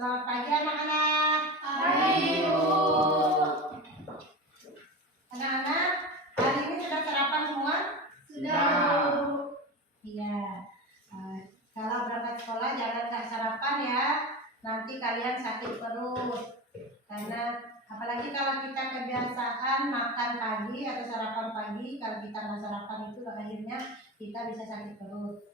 Selamat pagi anak-anak. Pagi, Ibu. Anak-anak, hari ini sudah sarapan semua? Sudah. Iya. Kalau berangkat sekolah jangan nggak sarapan ya. Nanti kalian sakit perut. Karena apalagi kalau kita kebiasaan makan pagi atau sarapan pagi, kalau kita nggak sarapan itu akhirnya kita bisa sakit perut.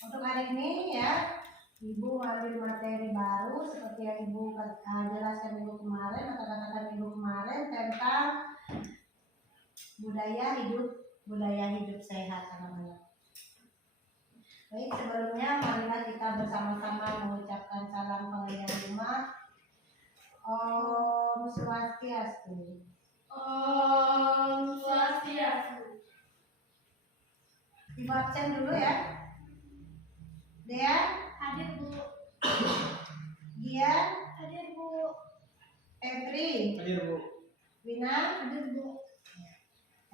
Untuk hari ini ya, Ibu ngambil materi baru seperti yang Ibu jelaskan Ibu kemarin atau katakan Ibu kemarin tentang budaya hidup sehat anak-anak. Baik, sebelumnya marilah kita bersama-sama mengucapkan salam pengajian rumah. Om Swastiastu. Om Swastiastu. Ibu absen dulu ya. Dea, Hadir, Bu. Gian, Hadir, Bu. Febri, Hadir, Bu. Wina, Hadir, Bu.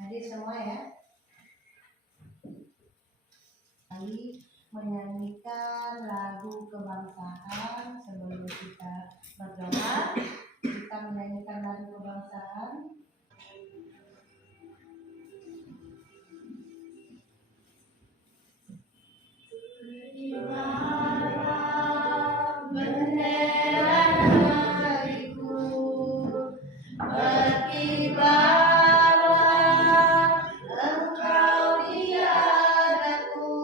hadir semua ya. Kali menyanyikan lagu kebangsaan sebelum kita berdoa. Kita menyanyikan lagu kebangsaan. Bendera negeriku berkibarlah, engkau di hadaku.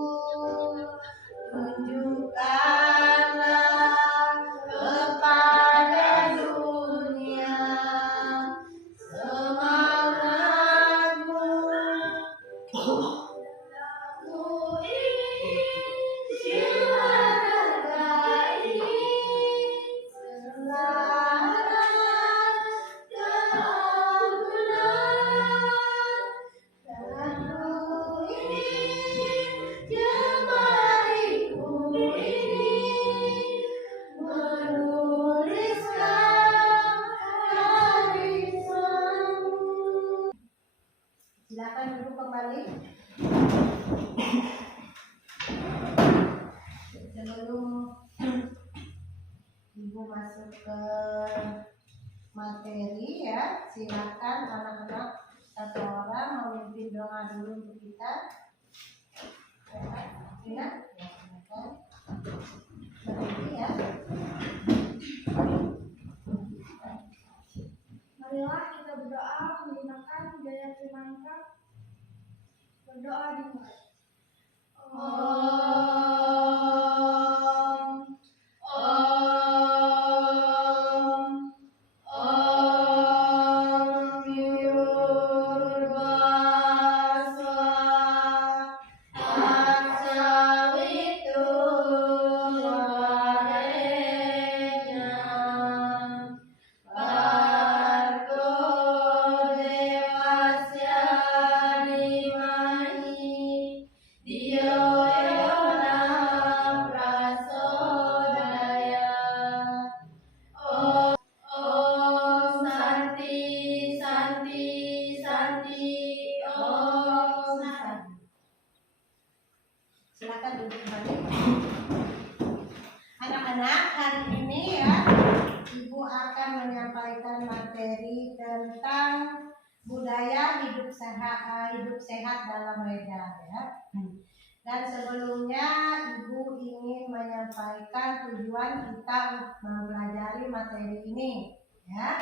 Tunjukkanlah kepada dunia semangatmu. Aku ingin jiwa raga ini selaras keabsahan, dan ku ingin jemariku ini menuliskan karismamu. Silakan duduk kembali. Sebelum Ibu masuk ke materi ya, silakan anak-anak satu orang memimpin doa dulu untuk kita. Ya, silakan. Berdiri ya. Marilah kita berdoa menggunakan gaya primanka. Berdoa dimulai. Om Yurvaswa Aksawitung Varenyam Bargo Devasya Dimahi Dio Yona Prasodaya. Om Santi Santi Santi. Om Santi. Silakan duduk kembali. Anak-anak, hari ini ya, Ibu akan menyampaikan materi tentang budaya hidup sehat dalam Reda ya. Dan sebelumnya Ibu ingin menyampaikan tujuan kita mempelajari materi ini ya.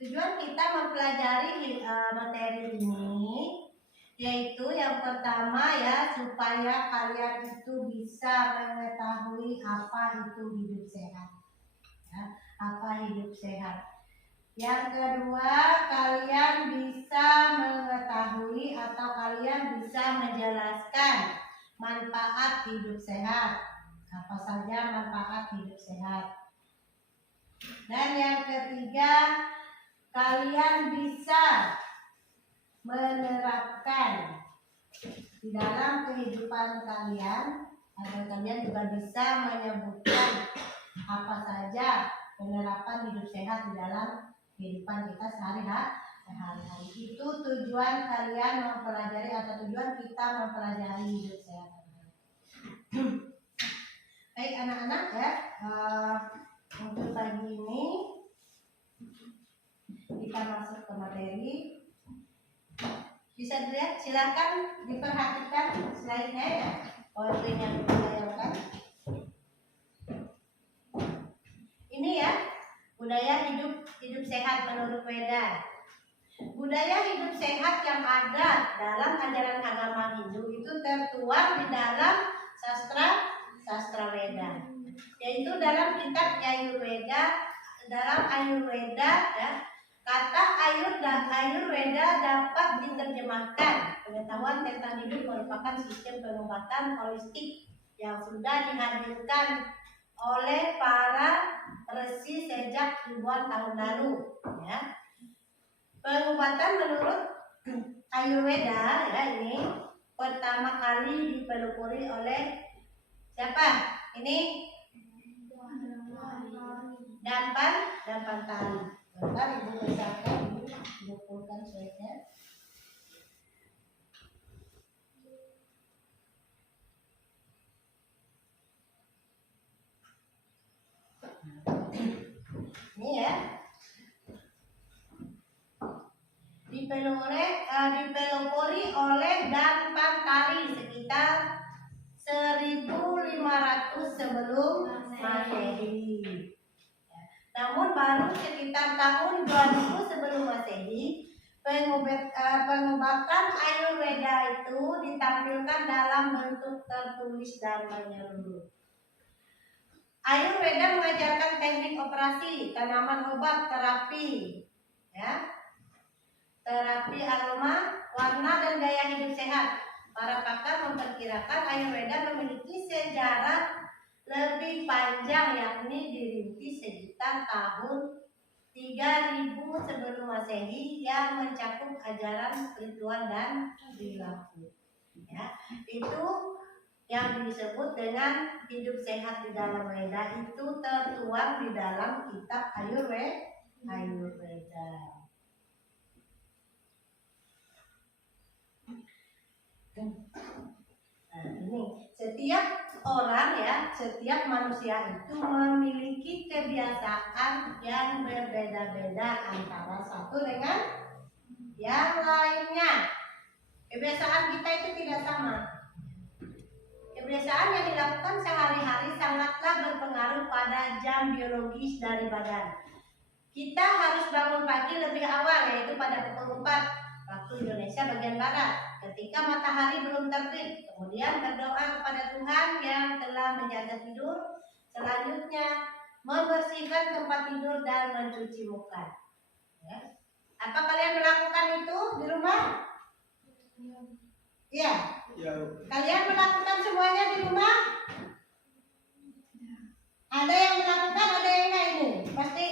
Tujuan kita mempelajari materi ini yaitu yang pertama ya, supaya kalian itu bisa mengetahui apa itu hidup sehat ya, apa hidup sehat. Yang kedua, kalian bisa mengetahui atau kalian bisa menjelaskan manfaat hidup sehat. Apa saja manfaat hidup sehat. Dan yang ketiga, kalian bisa menerapkan di dalam kehidupan kalian, atau kalian juga bisa menyebutkan apa saja penerapan hidup sehat di dalam kehidupan kita sehari-hari. Itu tujuan kalian mempelajari atau tujuan kita mempelajari hidup sehat. Baik anak-anak ya, untuk pagi ini kita masuk ke materi. Bisa dilihat, silakan diperhatikan slide-nya ya, PowerPoint yang ditayangkan. Ini ya, budaya hidup sehat menurut Weda. Budaya hidup sehat yang ada dalam ajaran agama Hindu itu tertuang di dalam sastra Weda, yaitu dalam kitab Ayurveda. Dalam Ayurveda ya, kata Ayurveda dapat diterjemahkan pengetahuan tentang hidup merupakan sistem pengobatan holistik yang sudah dihadirkan oleh para resi sejak ribuan tahun lalu ya. Pengobatan menurut Ayurveda ya, ini pertama kali dipelopori oleh siapa? Ini Dampan Tali. Bentar Ibu besarkan, Ibu kumpulkan slide-nya. Ini ya. Dipelopori oleh Dampan Tali sekitar 1500 sebelum Masehi. Namun baru sekitar tahun 2000 sebelum Masehi, pengobatan Ayurveda itu ditampilkan dalam bentuk tertulis dan menyeluruh. Ayurveda mengajarkan teknik operasi, tanaman obat, terapi, ya, terapi aroma, warna dan gaya hidup sehat. Para pakar memperkirakan Ayurveda memiliki sejarah lebih panjang, yakni dirintis sekitar tahun 3000 sebelum Masehi, yang mencakup ajaran spiritual dan perilaku. Ya, itu yang disebut dengan hidup sehat di dalam Weda itu tertuang di dalam kitab Ayurveda. Nah, ini setiap orang ya, setiap manusia itu memiliki kebiasaan yang berbeda-beda antara satu dengan yang lainnya. Kebiasaan kita itu tidak sama. Kebiasaan yang dilakukan sehari-hari sangatlah berpengaruh pada jam biologis dari badan. Kita harus bangun pagi lebih awal, yaitu pada pukul 4 waktu Indonesia bagian barat, ketika matahari belum terbit. Kemudian berdoa kepada Tuhan yang telah menjaga tidur. Selanjutnya membersihkan tempat tidur dan mencuci muka. Ya. Apa kalian melakukan itu di rumah? Iya. Ya. Kalian melakukan semuanya di rumah? Ada yang melakukan, ada yang enggak ini? Pasti.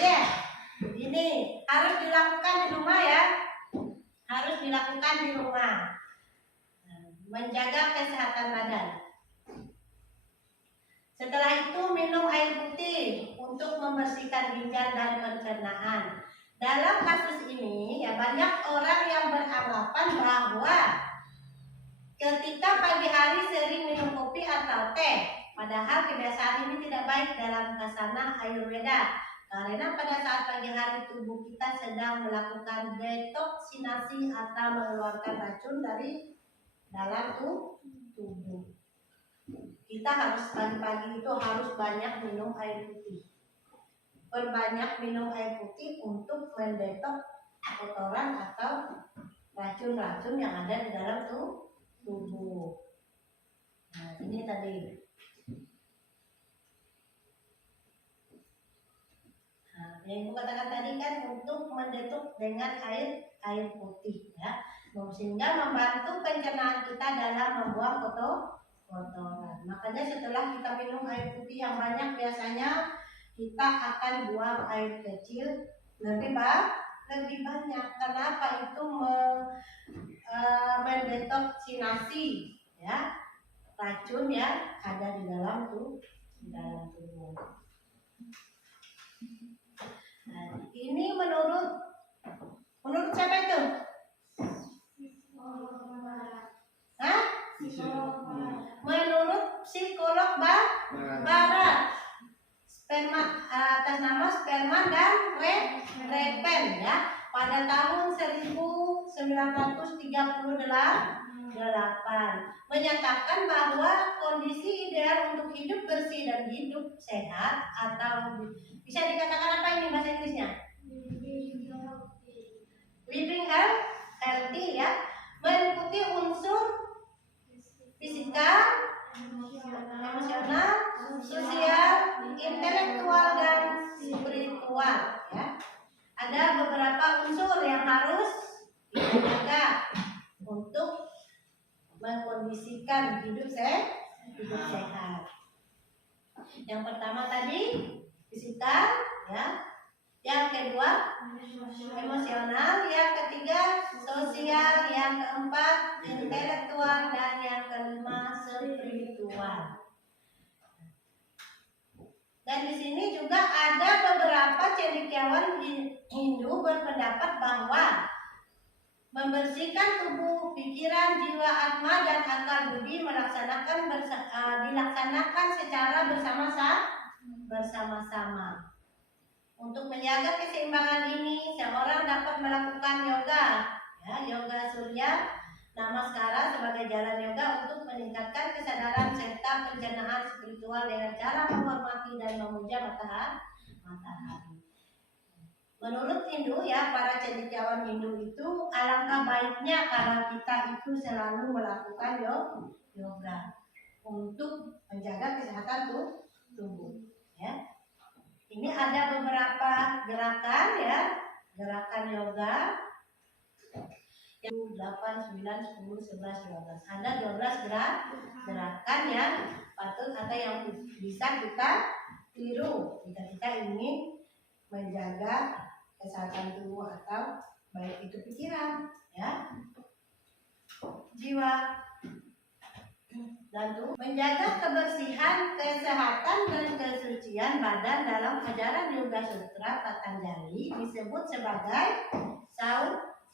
Ya. Ini harus dilakukan di rumah ya. Harus dilakukan di rumah. Menjaga kesehatan badan. Setelah itu minum air putih untuk membersihkan ginjal dan pencernaan. Dalam kasus ini ya, banyak orang yang beranggapan bahwa ketika pagi hari sering minum kopi atau teh, padahal kebiasaan ini tidak baik dalam khasana Ayurveda, karena pada saat pagi hari tubuh kita sedang melakukan detoksinasi atau mengeluarkan racun dari dalam tubuh. Kita harus pagi-pagi itu harus banyak minum air putih. Perbanyak minum air putih untuk mendetok kotoran atau racun-racun yang ada di dalam tubuh. Nah, ini tadi. Nah, yang aku katakan tadi kan untuk mendetok dengan air putih ya, sehingga membantu pencernaan kita dalam membuang kotoran. Makanya setelah kita minum air putih yang banyak, biasanya kita akan buang air kecil lebih banyak. Kenapa? Itu mendetoksinasi ya racun yang ada di dalam tubuh. Nah, ini menurut siapa itu? Hah? Menurut psikolog Barat, sperma atas nama Sperman dan Repen ya, pada tahun 1938 menyatakan bahwa kondisi ideal untuk hidup bersih dan hidup sehat, atau bisa dikatakan apa ini bahasa Inggrisnya? Living healthy ya, meliputi unsur fisikal, emosional, sosial, intelektual, dan spiritual ya. Ada beberapa unsur yang harus dijaga untuk mengkondisikan hidup sehat. Yang pertama tadi fisikal ya, yang kedua emosional, yang ketiga sosial, yang keempat intelektual, dan yang kelima spiritual. Dan di sini juga ada beberapa cendekiawan Hindu berpendapat bahwa membersihkan tubuh, pikiran, jiwa, atma, dan akal budi dilaksanakan secara bersama-sama. Untuk menjaga keseimbangan ini, seorang dapat melakukan yoga, ya, yoga surya namaskara sebagai jalan yoga untuk meningkatkan kesadaran serta pencernaan spiritual dengan cara menghormati dan memuja matahari. Menurut Hindu ya, para cendekiawan Hindu itu alangkah baiknya kalau kita itu selalu melakukan yoga untuk menjaga kesehatan tubuh. Ya. Ini ada beberapa gerakan ya, gerakan yoga. 8, 9, 10, 11, 12. Ada 12 gerakan yang patut atau yang bisa kita tiru jika kita ingin menjaga kesehatan tubuh atau baik itu pikiran, ya, jiwa, dan tubuh. Menjaga kebersihan, kesehatan, dan kesucian badan dalam ajaran Yoga Sutra Patanjali disebut sebagai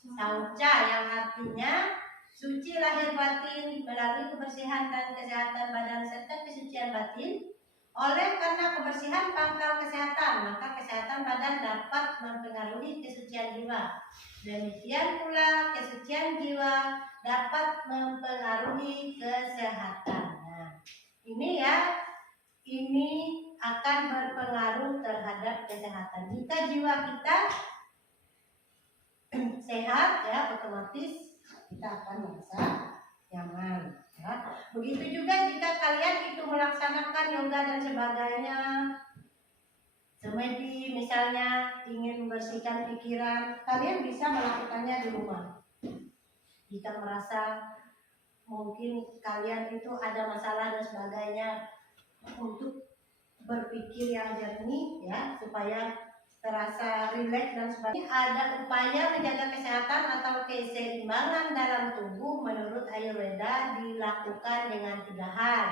Saucha, yang artinya suci lahir batin melalui kebersihan dan kesehatan badan serta kesucian batin. Oleh karena kebersihan pangkal kesehatan, maka kesehatan badan dapat mempengaruhi kesucian jiwa. Demikian pula kesucian jiwa dapat mempengaruhi kesehatan. Nah, ini ya, ini akan berpengaruh terhadap kesehatan. Jika jiwa kita sehat ya, otomatis kita akan merasa nyaman ya. Begitu juga jika kalian itu melaksanakan yoga dan sebagainya, semedi misalnya ingin membersihkan pikiran, kalian bisa melakukannya di rumah. Jika merasa mungkin kalian itu ada masalah dan sebagainya, untuk berpikir yang jernih ya, supaya terasa rileks dan sebagainya. Ada upaya menjaga kesehatan atau keseimbangan dalam tubuh menurut Ayurveda dilakukan dengan 3 hal.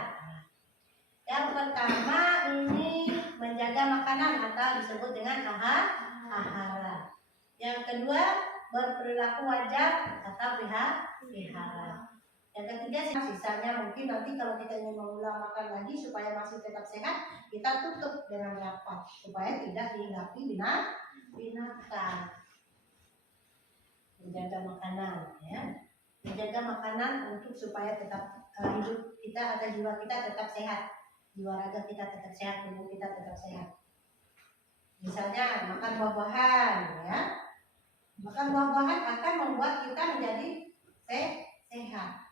Yang pertama ini menjaga makanan atau disebut dengan ahara. Yang kedua berperilaku wajar atau vihara. Yang ketiga sisanya mungkin nanti kalau kita ingin mengulang makan lagi supaya masih tetap sehat, kita tutup dengan rapat supaya tidak dihinggapi binatang. Menjaga makanan ya, menjaga makanan untuk supaya tetap hidup kita atau jiwa kita tetap sehat, jiwa raga kita tetap sehat, tubuh kita tetap sehat. Misalnya makan buah-buahan ya, makan buah-buahan akan membuat kita menjadi sehat.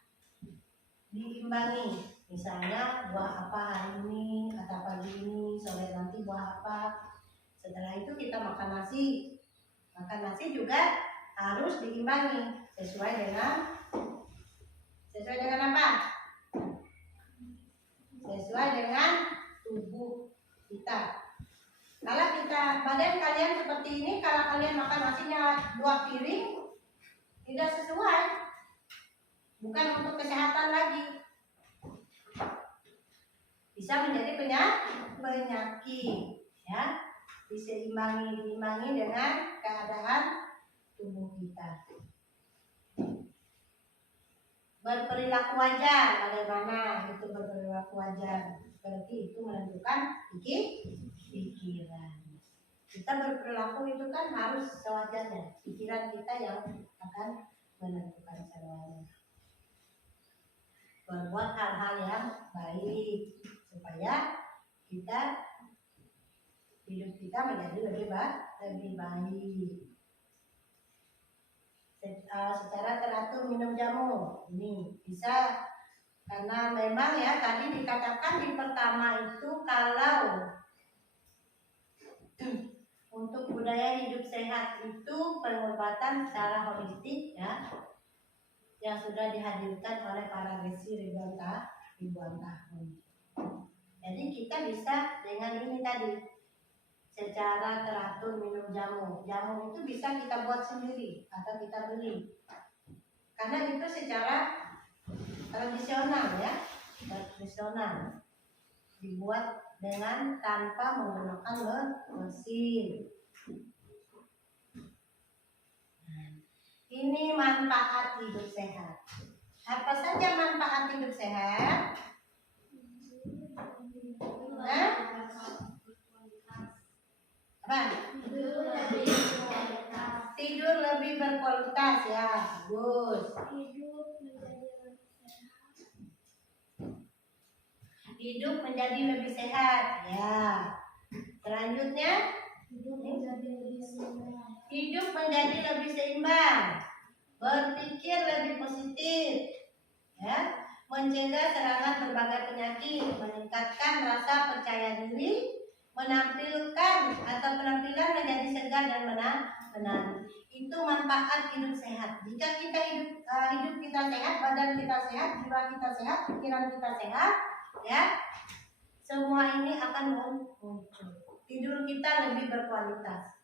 Diimbangi, misalnya buah apa hari ini atau pagi ini, sore nanti buah apa. Setelah itu kita makan nasi. Makan nasi juga harus diimbangi sesuai dengan apa? Sesuai dengan tubuh kita. Kalau badan kalian seperti ini, kalau kalian makan nasinya 2 piring, tidak sesuai. Bukan untuk kesehatan lagi, bisa menjadi penyakit ya. Diimbangi dengan keadaan tubuh kita. berperilaku wajar. Bagaimana itu berperilaku wajar? Berarti itu menentukan pikiran. Kita berperilaku itu kan harus sewajarnya. Pikiran kita yang akan menentukan semuanya. Berbuat hal-hal yang baik supaya hidup kita menjadi lebih baik. Secara teratur minum jamu ini bisa, karena memang ya tadi dikatakan di pertama itu kalau untuk budaya hidup sehat itu pengobatan secara holistik ya, yang sudah dihadirkan oleh para resi ribuan tahun. Jadi kita bisa dengan ini tadi, secara teratur minum jamu. Jamu itu bisa kita buat sendiri atau kita beli. Karena itu secara tradisional ya, tradisional. Dibuat dengan tanpa menggunakan mesin. Ini manfaat hidup sehat. Apa saja manfaat hidup sehat? Apa? Tidur lebih berkualitas ya, bagus. Hidup menjadi lebih sehat ya. Selanjutnya, hidup menjadi lebih seimbang, berpikir lebih positif, ya, mencegah serangan berbagai penyakit, meningkatkan rasa percaya diri, menampilkan atau penampilan menjadi segar dan menarik. Itu manfaat hidup sehat. Jika kita hidup kita sehat, badan kita sehat, jiwa kita sehat, pikiran kita sehat, ya, semua ini akan muncul. Tidur kita lebih berkualitas.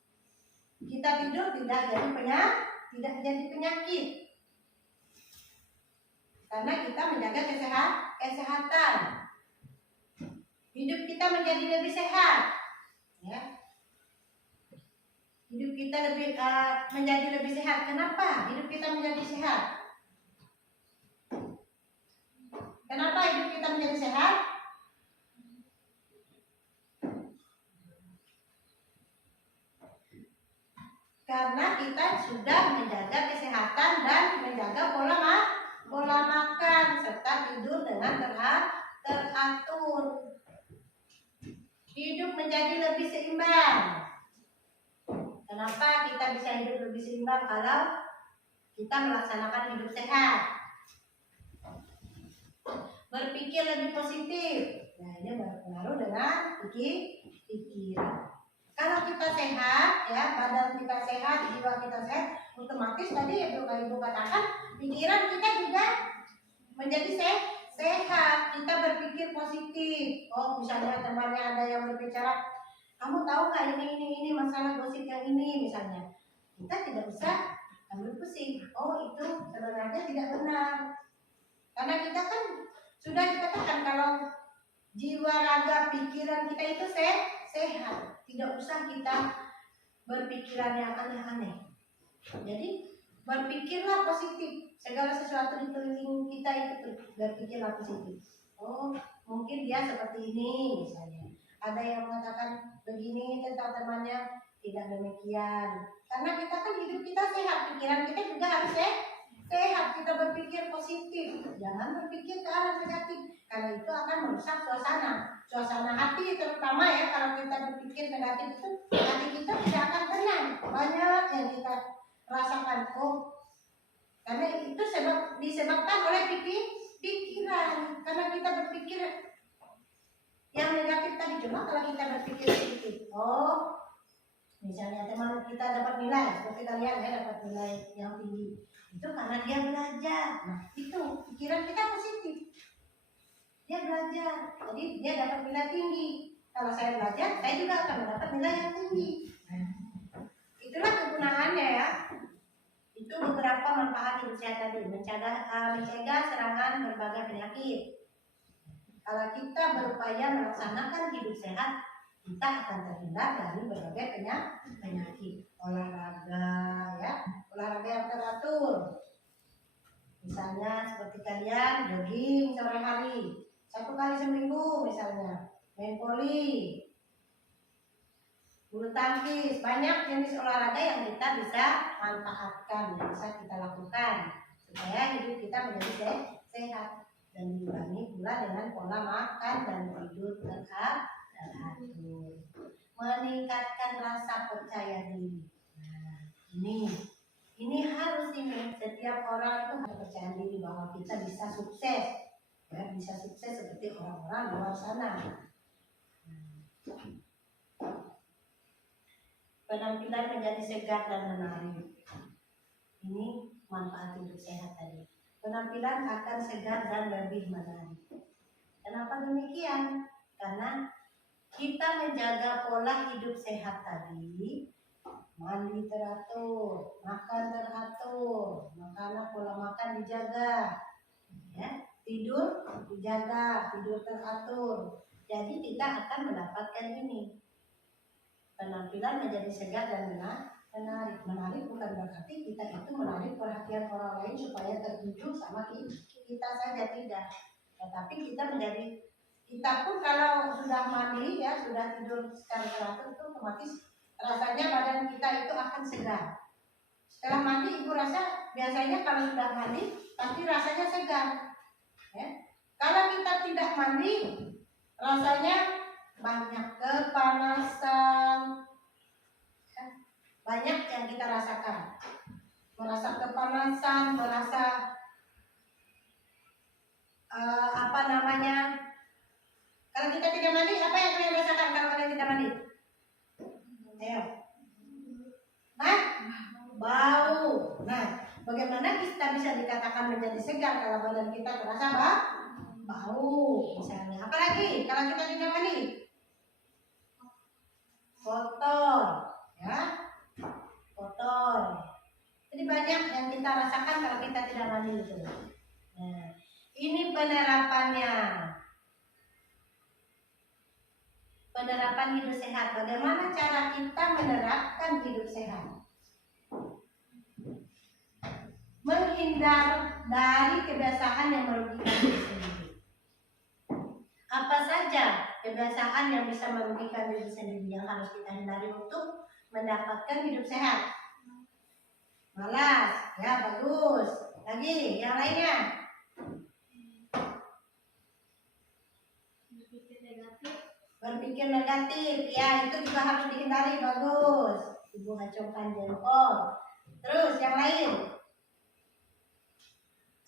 Kita tidur tidak jadi penyakit. Karena kita menjaga kesehatan. Hidup kita menjadi lebih sehat. Ya. Hidup kita menjadi lebih sehat. Kenapa hidup kita menjadi sehat? Kenapa hidup kita menjadi sehat? Karena kita sudah menjaga kesehatan dan menjaga pola makan serta tidur dengan teratur. Hidup menjadi lebih seimbang. Kenapa kita bisa hidup lebih seimbang? Kalau kita melaksanakan hidup sehat. Berpikir lebih positif. Nah, ini berpengaruh dengan pikiran. Kalau kita sehat, ya, badan kita sehat, jiwa kita sehat, otomatis tadi Ibu katakan, pikiran kita juga menjadi sehat. Kita berpikir positif. Oh, misalnya temannya ada yang berbicara, kamu tahu nggak ini masalah gosip yang ini misalnya. Kita tidak bisa ambil pusing. Oh, itu sebenarnya tidak benar. Karena kita kan sudah dikatakan kalau jiwa, raga, pikiran kita itu sehat. Tidak usah kita berpikiran yang aneh-aneh. Jadi berpikirlah positif. Segala sesuatu di keliling kita itu berpikirlah positif. Oh, mungkin dia seperti ini misalnya. Ada yang mengatakan begini tentang temannya, tidak demikian. Karena kita kan hidup kita sehat, pikiran kita juga harus sehat. Kita berpikir positif, jangan berpikir ke arah negatif. Karena itu akan merusak suasana hati, terutama ya. Kalau kita berpikir negatif itu hati kita tidak akan tenang. Banyak yang kita rasakan. Oh, karena itu disebabkan oleh pikiran. Karena kita berpikir yang negatif tadi. Cuma kalau kita berpikir positif, oh, misalnya teman kita dapat nilai, seperti kalian ya dapat nilai yang tinggi, itu karena dia belajar. Nah, itu pikiran kita positif. Dia belajar, jadi dia dapat nilai tinggi. Kalau saya belajar, saya juga akan mendapat nilai yang tinggi. Itulah kegunaannya ya. Itu beberapa manfaat hidup sehat tadi, mencegah serangan berbagai penyakit. Kalau kita berupaya melaksanakan hidup sehat, kita akan terhindar dari berbagai penyakit. Olahraga ya, olahraga yang teratur. Misalnya seperti kalian jogging sore hari 1 kali seminggu, misalnya main voli, bulu tangkis, banyak jenis olahraga yang kita bisa manfaatkan, yang bisa kita lakukan supaya hidup kita menjadi sehat dan diimbangi pula dengan pola makan dan tidur teratur, meningkatkan rasa percaya diri. Nah, ini harus setiap orang itu harus percaya diri bahwa kita bisa sukses, ya, bisa sukses seperti orang-orang luar sana. Penampilan menjadi segar dan menarik. Ini manfaat hidup sehat tadi. Penampilan akan segar dan lebih menarik. Kenapa demikian? Karena kita menjaga pola hidup sehat tadi, mandi teratur, makan teratur, makanan pola makan dijaga, ya, tidur dijaga, tidur teratur. Jadi kita akan mendapatkan ini. Penampilan menjadi segar dan menarik. Menarik bukan berarti kita itu menarik perhatian orang lain supaya tertuju sama kita saja, tidak. Tetapi kita pun kalau sudah mandi, ya, sudah tidur secara teratur, itu otomatis rasanya badan kita itu akan segar. Setelah mandi, ibu rasa biasanya kalau sudah mandi pasti rasanya segar, ya. Kalau kita tidak mandi, rasanya banyak kepanasan, ya. Banyak yang kita rasakan, merasa kepanasan, merasa kalau kita tidak mandi, apa yang kalian rasakan kalau kalian tidak mandi? Ayo. Bau. Nah, bagaimana kita bisa dikatakan menjadi segar kalau badan kita terasa bau, misalnya? Apalagi kalau kita tidak mandi? Kotor, ya, kotor. Jadi banyak yang kita rasakan kalau kita tidak mandi itu. Nah, ini penerapannya. Penerapan hidup sehat. Bagaimana cara kita menerapkan hidup sehat? Menghindar dari kebiasaan yang merugikan diri sendiri. Apa saja kebiasaan yang bisa merugikan diri sendiri yang harus kita hindari untuk mendapatkan hidup sehat? Malas, ya, bagus. Lagi, yang lainnya? Berpikir negatif, ya, itu juga harus dihindari, bagus. Ibu ngacungkan jempol. Terus yang lain?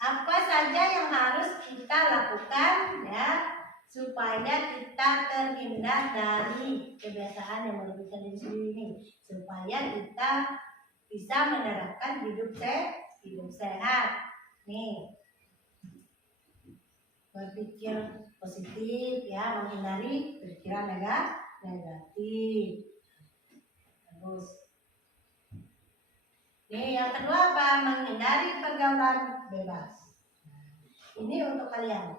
Apa saja yang harus kita lakukan, ya, supaya kita terhindar dari kebiasaan yang merugikan diri sendiri ini, supaya kita bisa menerapkan hidup sehat. Nih, berpikir positif, ya, menghindari pikiran negatif. Bagus. Nih, yang kedua apa? Menghindari pergaulan bebas. Ini untuk kalian.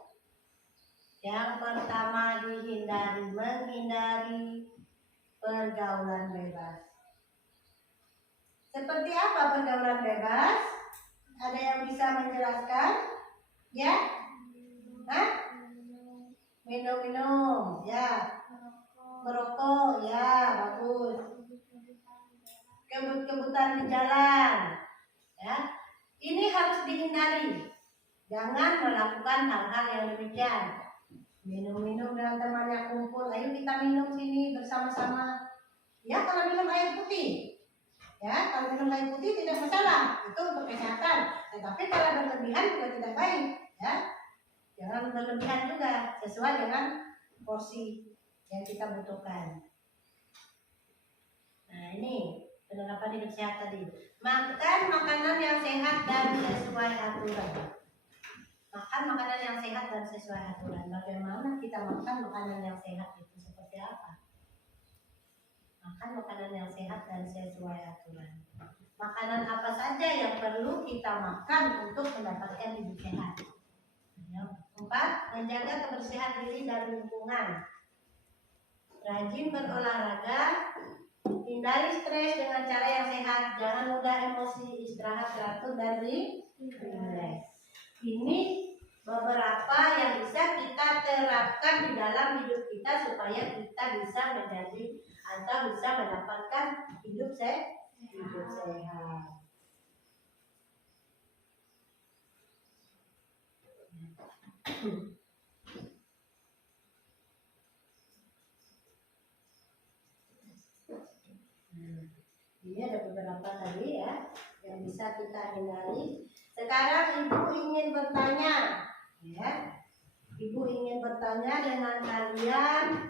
Yang pertama menghindari pergaulan bebas. Seperti apa pergaulan bebas? Ada yang bisa menjelaskan? Ya? Minum-minum, ya. Merokok, ya, bagus. Kebut-kebutan di jalan, ya. Ini harus dihindari. Jangan melakukan hal-hal yang demikian. Minum-minum dengan temannya kumpul, ayo kita minum sini bersama-sama. Ya, kalau minum air putih, ya, kalau minum air putih tidak masalah, itu untuk kesehatan. Tetapi kalau berlebihan juga tidak baik, ya. Jangan berlebihan juga, sesuai dengan porsi yang kita butuhkan. Nah, ini penerapan hidup sehat tadi. Makan makanan yang sehat dan sesuai aturan. Makan makanan yang sehat dan sesuai aturan. Bagaimana kita makan makanan yang sehat itu seperti apa? Makan makanan yang sehat dan sesuai aturan. Makanan apa saja yang perlu kita makan untuk mendapatkan hidup sehat? Yang keempat, menjaga kebersihan diri dan lingkungan. Rajin berolahraga, hindari stres dengan cara yang sehat, jangan mudah emosi, istirahat teratur dan rileks. Ini beberapa yang bisa kita terapkan di dalam hidup kita supaya kita bisa menjadi atau bisa mendapatkan hidup sehat. Ini ada beberapa tadi ya yang bisa kita hindari. Sekarang ibu ingin bertanya, ya. Ibu ingin bertanya dengan kalian.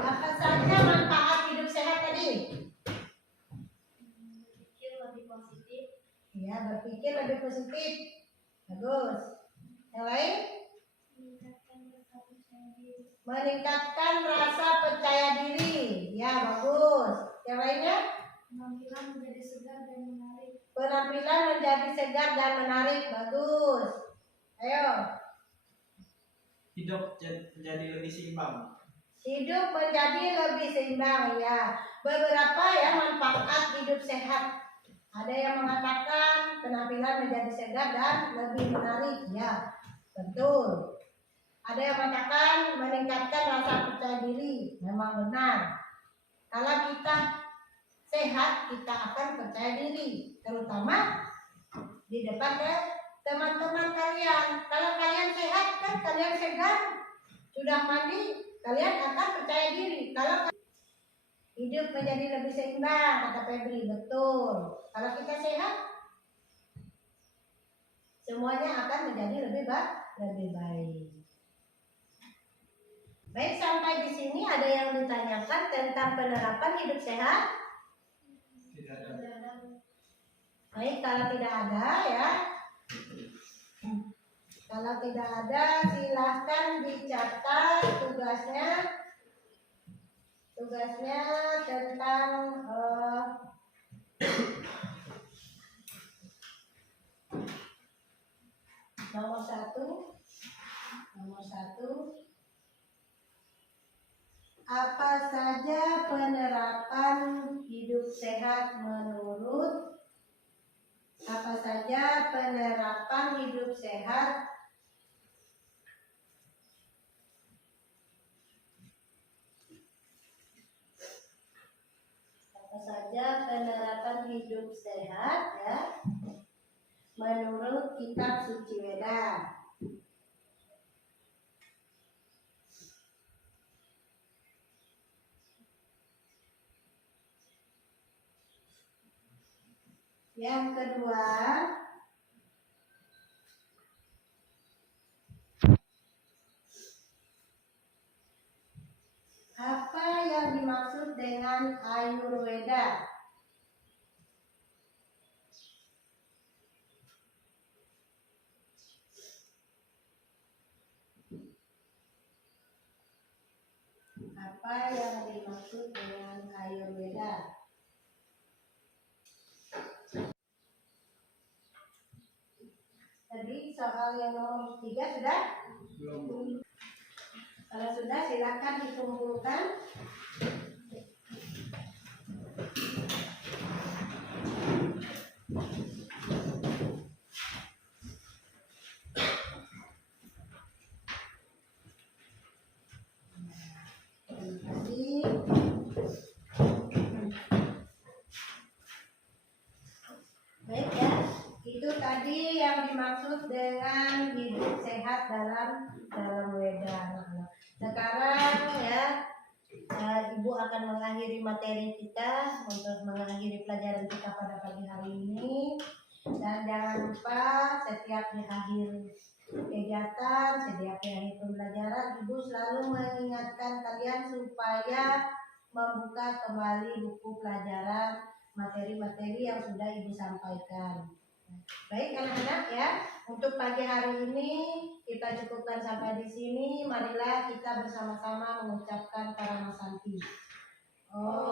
Apa saja manfaat hidup sehat tadi? Berpikir lebih positif. Ya, berpikir lebih positif. Bagus. Yang lain? Meningkatkan rasa percaya diri. Meningkatkan rasa percaya diri. Ya, bagus. Yang lainnya? Penampilan menjadi segar dan menarik. Penampilan menjadi segar dan menarik. Bagus. Ayo. Hidup menjadi lebih seimbang. Hidup menjadi lebih seimbang, ya. Beberapa ya manfaat hidup sehat. Ada yang mengatakan penampilan menjadi segar dan lebih menarik, ya. Betul. Ada yang mengatakan meningkatkan rasa percaya diri. Memang benar. Kalau kita sehat, kita akan percaya diri, terutama di depan teman-teman kalian. Kalau kalian sehat, kan kalian segar, sudah mandi, kalian akan percaya diri. Kalau hidup menjadi lebih seimbang, kata Febri, betul. Kalau kita sehat, semuanya akan menjadi lebih baik. Baik, sampai di sini ada yang ditanyakan tentang penerapan hidup sehat? Tidak ada. Baik, kalau tidak ada ya. Kalau tidak ada, silahkan dicatat tugasnya. Tugasnya tentang nomor satu. Apa saja penerapan hidup sehat menurut? Apa saja penerapan hidup sehat? Apa saja penerapan hidup sehat ya? Menurut kitab suci Weda. Yang kedua, apa yang dimaksud dengan Ayurveda? Apa yang dimaksud dengan Ayurveda? Tadi soal yang nomor 3 sudah? Belum. Kalau sudah silakan dikumpulkan. Baik ya, itu tadi yang dimaksud dengan hidup sehat dalam Weda. Sekarang ya, Ibu akan mengakhiri materi kita untuk mengakhiri pelajaran kita pada pagi hari ini. Dan jangan lupa setiap di akhir kegiatan, setiap di akhir pembelajaran, Ibu selalu mengingatkan kalian supaya membuka kembali buku pelajaran materi-materi yang sudah Ibu sampaikan. Baik anak-anak ya, untuk pagi hari ini kita cukupkan sampai di sini. Marilah kita bersama-sama mengucapkan Paramasanti. Oh.